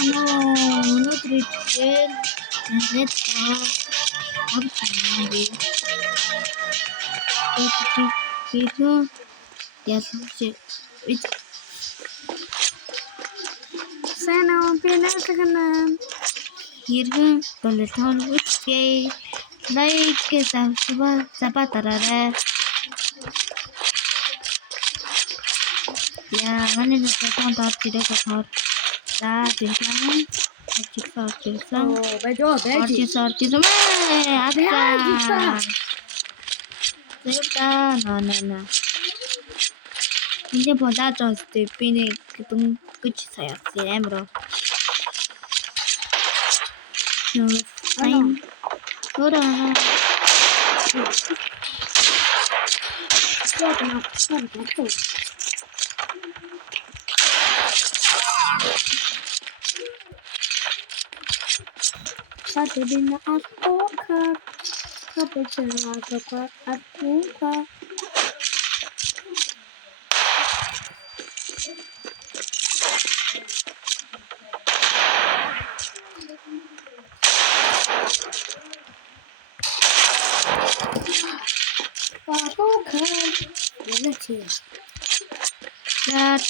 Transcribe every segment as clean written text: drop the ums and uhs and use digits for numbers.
өнөөдөр нэт Sana pinasaganan. Иргэн болтон үчтэй. Лайк запатараа. Яа, манай нэтэнд орж ирэх болохоор. За, тийм. Очсон. Оржсэн. На. Миний бодож байгаа би нэг гэж саяхан амир. Айн. Ороо. Saturday Apoka. Apoka.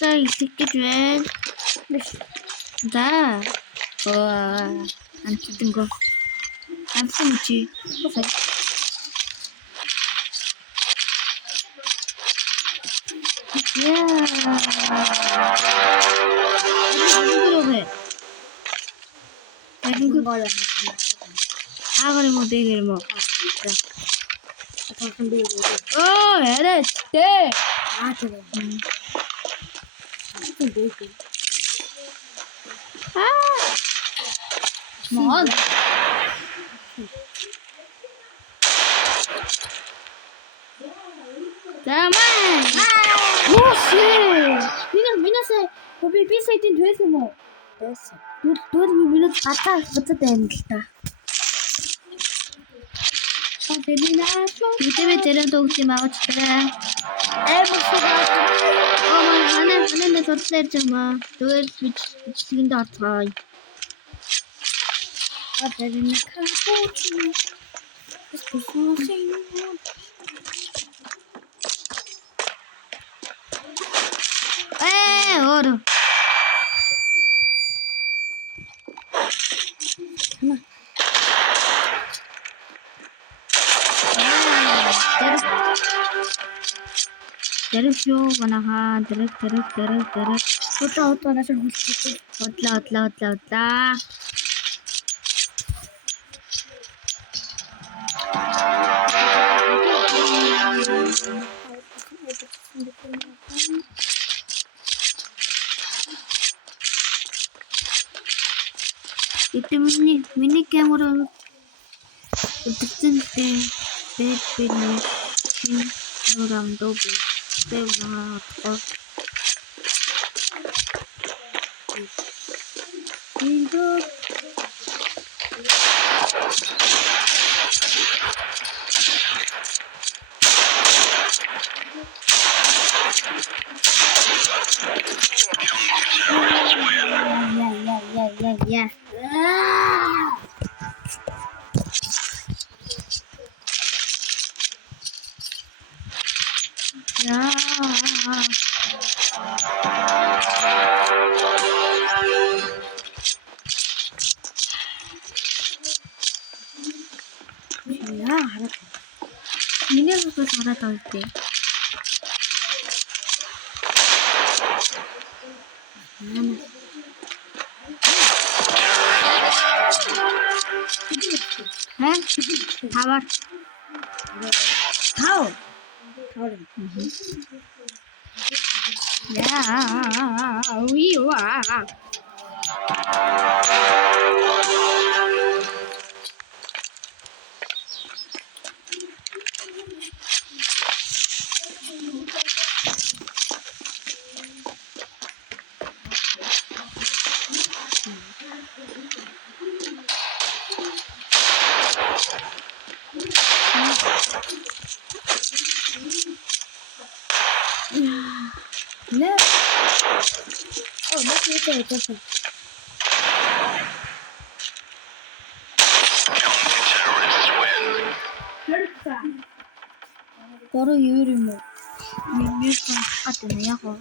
За ихэж байна. За. Антидинго. Антимчи. 아가리모 베게리모. 에레스테. 그래. 뭔? Come on! Oh shit! Minus Kobe B-side-ийн twist юм уу? Байсан. Дөрөв минут гадаа буцаад байна л та. Видео дээр дуугч юм аваач таа. Манай сурчлаар юм аа. Зүгээр бичлэгэнд орцгоё. Oro. Terusyo manahan terus. Utla na siya gusto. Utla. Ito mini camera utsin orang dobe Yeah. Ini aku sudah tahu deh. Hawar. How? Yeah, we are. No. Oh, that's what it is. 바로 이유를 뭐 밀건 같았나 야호.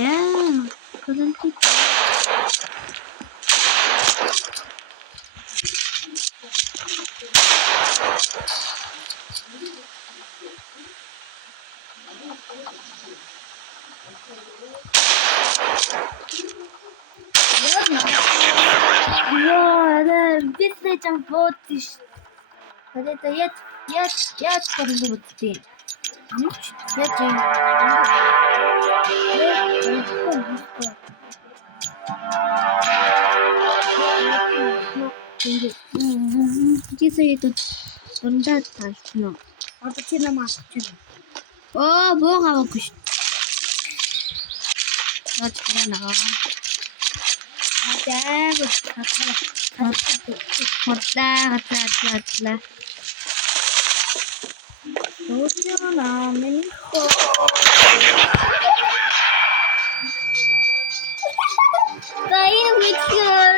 야, 그런 티. 이야, 나 비슷한 보트. 그래도 야, 그런 거 못지. 응? 기술도 논다 다시노. 나도 치나마 치나. 뭐가 먹고 싶? 나 치나 나가. 갔다. 도전하면 나 이름 미치겠어.